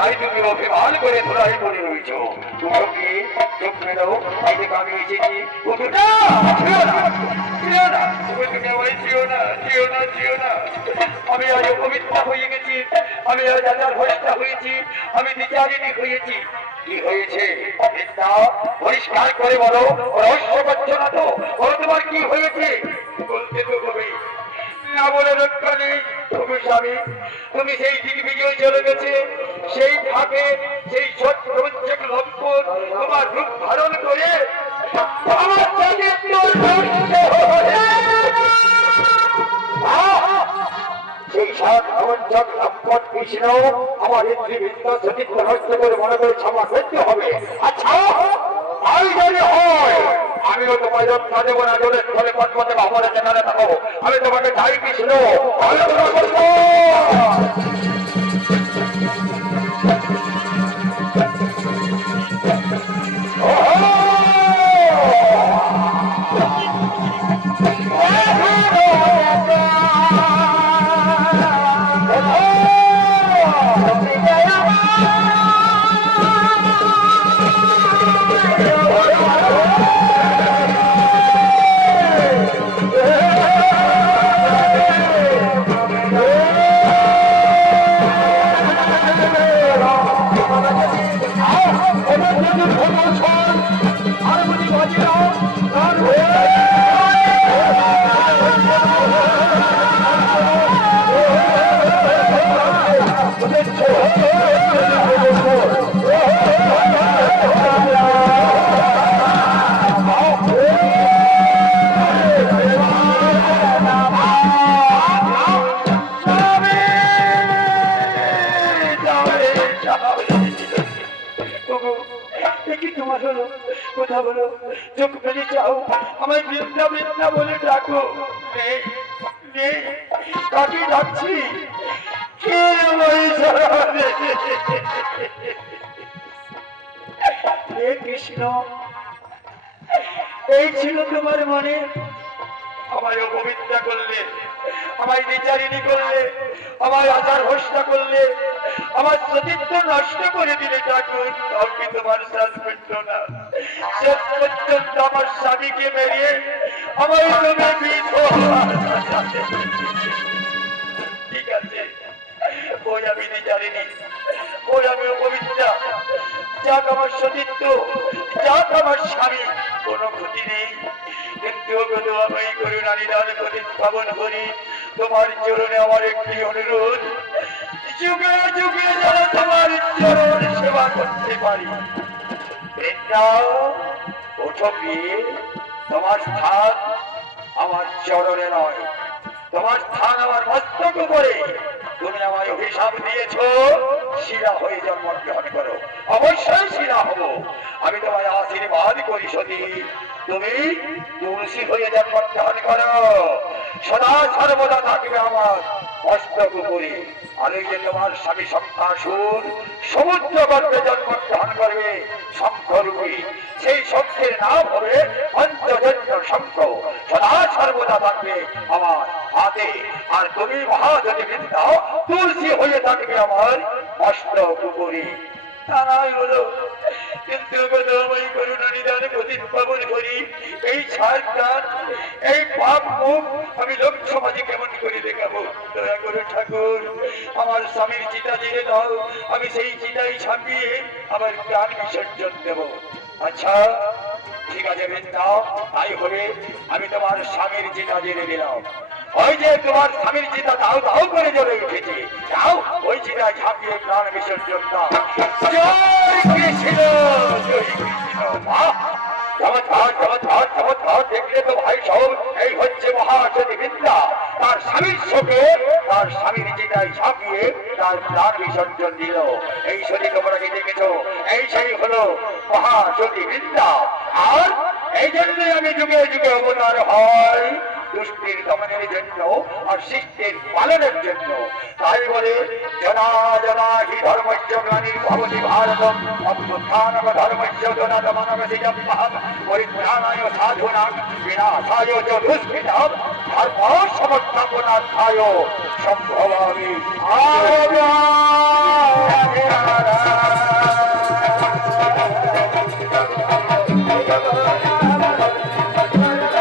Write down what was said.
তাই তুমি অভিমান করে ধুলাই করে রয়েছ। তুমি চোখ মেলো, এদিকে আমি এসেছি। আমি আজ অপবিত্রা হয়ে গেছি, আমি আজ আচার ভ্রষ্টা হয়েছি, আমি বিচারিণী হয়েছি। কি হয়েছে পরিষ্কার করে বলো, রহস্য করছো না তো? বলো তোমার কি হয়েছে? বলতে তো হবে, না বলে রক্ষা নেই। তুমি স্বামী, তুমি সেই দিক বিজয় চলে গেছে, সেই ফাঁকে সেই ছোট্ট লম্পট তোমার রূপ ধারণ করে আমার সেই সাত আমন্ত্রক লম্পট কৃষ্ণ আমার ইন্দ্রিবৃত্ত সতীত্ব নষ্ট করে মনে করে ক্ষমা করতে হবে। আচ্ছা তাই যদি হয় আমিও তোমায় রক্ষা দেবো না। জলের স্থলে পথপথে ভাবনা যেখানে থাকো, আমি তোমাকে চাই কৃষ্ণ, আমি তোমার করবো। কথা বলো, চোখ মেলে যাও, আমায় বৃন্দা বৃন্দা বলে ডাকো। কাকে ডাকছি? কৃষ্ণ, এই ছিল তোমার মনে? আমায় অপবিত্রা করলে, আমায় বিচারিণী করলে, আমায় আচার ভ্রষ্টা করলে, আমার সতীত্ব নষ্ট করে দিলে। ঠাকুর কাউকে তোমার শ্বাস করতো না, শেষ পর্যন্ত আমার স্বামীকে মেরিয়ে আমায় তুমি বিষ। ঠিক আছে, ওই আমি বিচারিণী, ওই আমি অপবিত্রা, যাক আমার সতীত্ব, যাক আমার স্বামী, কোনো ক্ষতি নেই। কিন্তু আমি করুণা নিদান প্রতিস্থাপন করি তোমার চরণে আমার একটি অনুরোধ, যুগে যুগে যেন তোমার চরণ সেবা করতে পারি। ওঠো প্রিয়ে, তোমার স্থান আমার চরণে নয়, তোমার স্থান আমার মস্তক উপরে। তুমি আমায় অভিশাপ দিয়েছ শিরা হয়ে জন্মগ্রহণ করো, অবশ্যই শিরা হবো। আমি তোমায় আশীর্বাদ করি সতী, তুমি তুলসী হয়ে জন্মগ্রহণ করো, সদা সর্বদা থাকবে আমার মস্তক উপরে। আর এই যে তোমার স্বামী শঙ্কাসুর সমুদ্র গর্ভে জন্মগ্রহণ করবে শঙ্খরূপী, সেই শঙ্খের নাম হবে পঞ্চজন্য শঙ্খ, সদা সর্বদা থাকবে আমার হাতে। আর তুমি মহাজনী বৃন্দা তুলসী হয়ে থাকবে আমার মস্তক উপরে। তারাই হলো, কিন্তু আমি করুণা নিদান প্রতিস্থাপন করি এই ছাড়, এই পাপ মুখ আমি লোক সমাজে কেমন করে দেখাবো? দয়া করে ঠাকুর আমার স্বামীর চিতা জেনে দাও, আমি সেই চিতাই ছাপিয়ে আমার প্রাণ বিসর্জন দেব। আচ্ছা ঠিক আছে বৃন্দা, তাই হলে আমি তোমার স্বামীর চিতা জেনে দিলাম। ওই যে তোমার স্বামীর চিতা দাও দাও করে জ্বলে উঠেছে, যাও ওই চিতায় ঝাঁপিয়ে প্রাণ বিসর্জন দাও। জয় কৃষ্ণ, জয় কৃষ্ণ। চমৎকার চমৎকার চমৎকার, দেখলে তো ভাই সব, এই হচ্ছে মহাজনী বৃন্দা তার স্বামীর শোকে তার স্বামীর চিতায় ঝাঁপিয়ে তার প্রাণ বিসর্জন দিল। এই সতী তোমরা কি দেখেছো? এই সেই হলো মহাজনী বৃন্দা। আর এই জন্যই আমি যুগে যুগে অবতার হয় দুষ্টির দমনের জন্য আর শিষ্টের পালনের জন্য। তাই বলে জনা জনা হি ধর্মস্য গ্লানির ভবতি ভারতম অভ্যুত্থানম ধর্মস্য জনাদমনমসিজম মহৎ পরিত্রাণায় সাধুনাং বিনাশায় চ দুষ্কৃতাম ধর্ম সমর্থনার্থায় সম্ভবামি। রাম